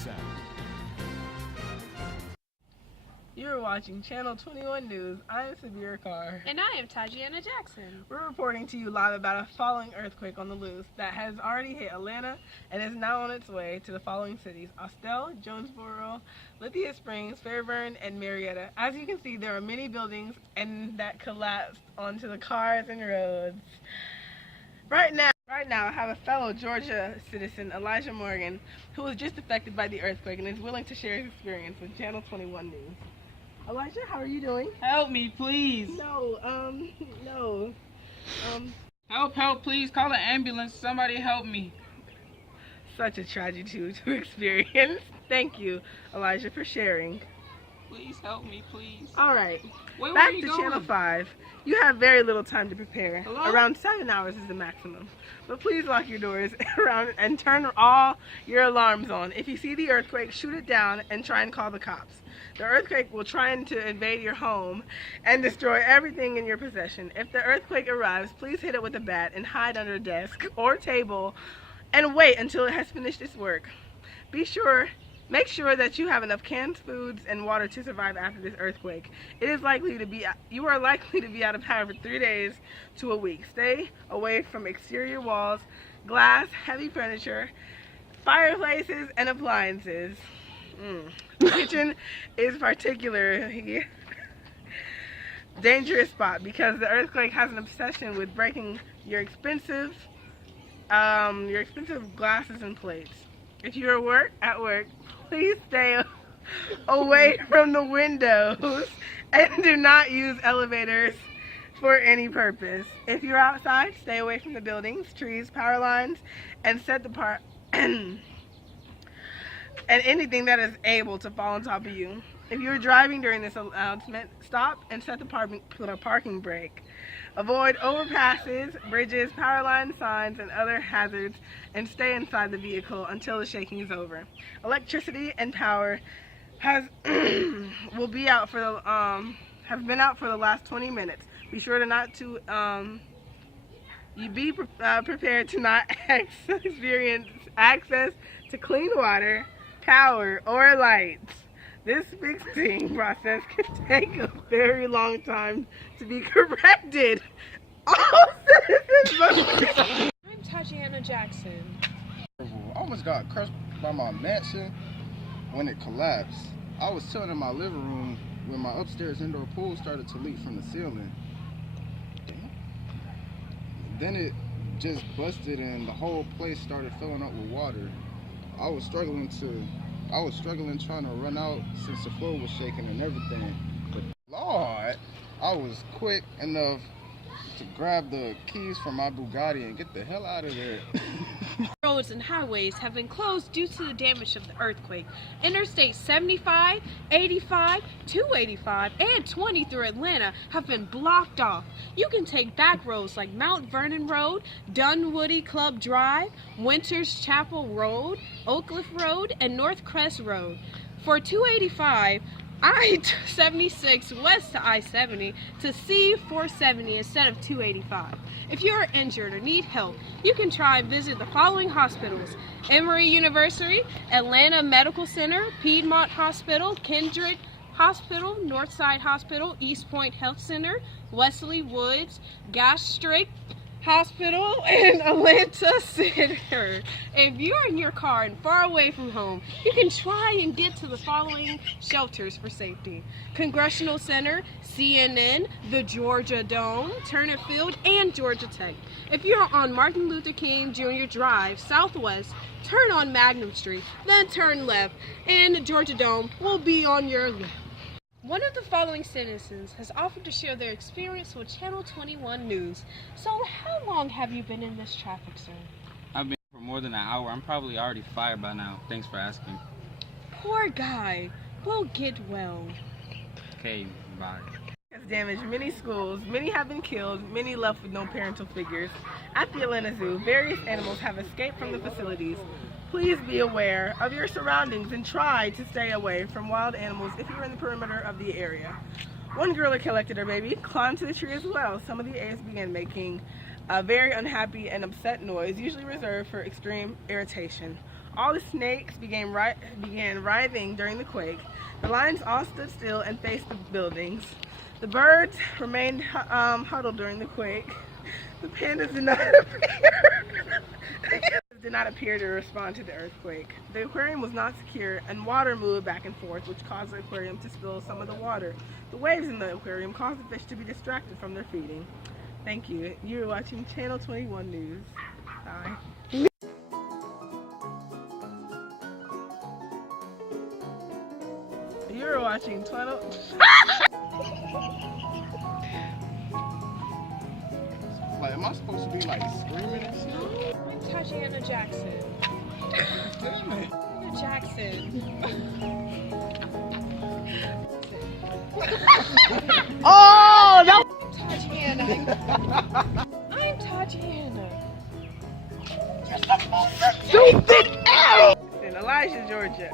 Center. You're watching Channel 21 News. I'm Sabir Carr. And I am Tajiana Jackson. We're reporting to you live about a falling earthquake on the loose that has already hit Atlanta and is now on its way to the following cities: Austell, Jonesboro, Lithia Springs, Fairburn, and Marietta. As you can see, there are many buildings that collapsed onto the cars and roads. Right now, I have a fellow Georgia citizen, Elijah Morgan, who was just affected by the earthquake and is willing to share his experience with Channel 21 News. Elijah, how are you doing? Help me, please. No. Help, please. Call an ambulance. Somebody help me. Such a tragedy to experience. Thank you, Elijah, for sharing. Please help me, please. All right. Wait, Back where are you to going? Channel 5. You have very little time to prepare. Hello? Around 7 hours is the maximum. But please lock your doors around and turn all your alarms on. If you see the earthquake, shoot it down and try and call the cops. The earthquake will try to invade your home and destroy everything in your possession. If the earthquake arrives, please hit it with a bat and hide under a desk or table and wait until it has finished its work. Make sure that you have enough canned foods and water to survive after this earthquake. You are likely to be out of power for 3 days to a week. Stay away from exterior walls, glass, heavy furniture, fireplaces, and appliances. The kitchen is particularly dangerous spot because the earthquake has an obsession with breaking your expensive glasses and plates. If you are at work, please stay away from the windows and do not use elevators for any purpose. If you're outside, stay away from the buildings, trees, power lines, and and anything that is able to fall on top of you. If you're driving during this announcement, stop and set the parking brake. Avoid overpasses, bridges, power line signs, and other hazards, and stay inside the vehicle until the shaking is over. Electricity and power have been out for the last 20 minutes. Be sure to not to be prepared to not experience access to clean water, power, or lights. This fixing process can take a very long time to be corrected. All citizens I'm Tajiana Jackson. I almost got crushed by my mansion when it collapsed. I was chilling in my living room when my upstairs indoor pool started to leak from the ceiling. Then it just busted and the whole place started filling up with water. I was struggling trying to run out since the floor was shaking and everything. But Lord, I was quick enough to grab the keys from my Bugatti and get the hell out of there. Roads and highways have been closed due to the damage of the earthquake. Interstate 75, 85, 285, and 20 through Atlanta have been blocked off. You can take back roads like Mount Vernon Road, Dunwoody Club Drive, Winters Chapel Road, Oak-Cliff Road, and North Crest Road. For 285, I-76 west to I-70 to C-470 instead of 285. If you are injured or need help, you can try and visit the following hospitals: Emory University, Atlanta Medical Center, Piedmont Hospital, Kendrick Hospital, Northside Hospital, East Point Health Center, Wesley Woods, Gastric Hospital, and Atlanta Center. If you're in your car and far away from home, you can try and get to the following shelters for safety: Congressional Center, CNN, the Georgia Dome, Turner Field, and Georgia Tech. If you're on Martin Luther King Jr. Drive Southwest, turn on Magnum Street, then turn left, and the Georgia Dome will be on your left. One of the following citizens has offered to share their experience with Channel 21 News. So, how long have you been in this traffic, sir? I've been for more than an hour. I'm probably already fired by now. Thanks for asking. Poor guy. We'll get well. Okay, bye. has damaged many schools, many have been killed, many left with no parental figures. At the Atlanta Zoo, various animals have escaped from the facilities. Please be aware of your surroundings and try to stay away from wild animals if you're in the perimeter of the area. One gorilla collected her baby, climbed to the tree as well. Some of the apes began making a very unhappy and upset noise, usually reserved for extreme irritation. All the snakes began writhing during the quake. The lions all stood still and faced the buildings. The birds remained huddled during the quake. The pandas did not appear to respond to the earthquake. The aquarium was not secure, and water moved back and forth, which caused the aquarium to spill some of the water. The waves in the aquarium caused the fish to be distracted from their feeding. Thank you. You're watching Channel 21 News. Bye. You're watching Like, am I supposed to be like screaming and shit? I'm Tatiana Jackson. Damn it. Tatiana Jackson. Oh, no! Tatiana. I'm Tatiana. Stupid! In Elijah, Georgia.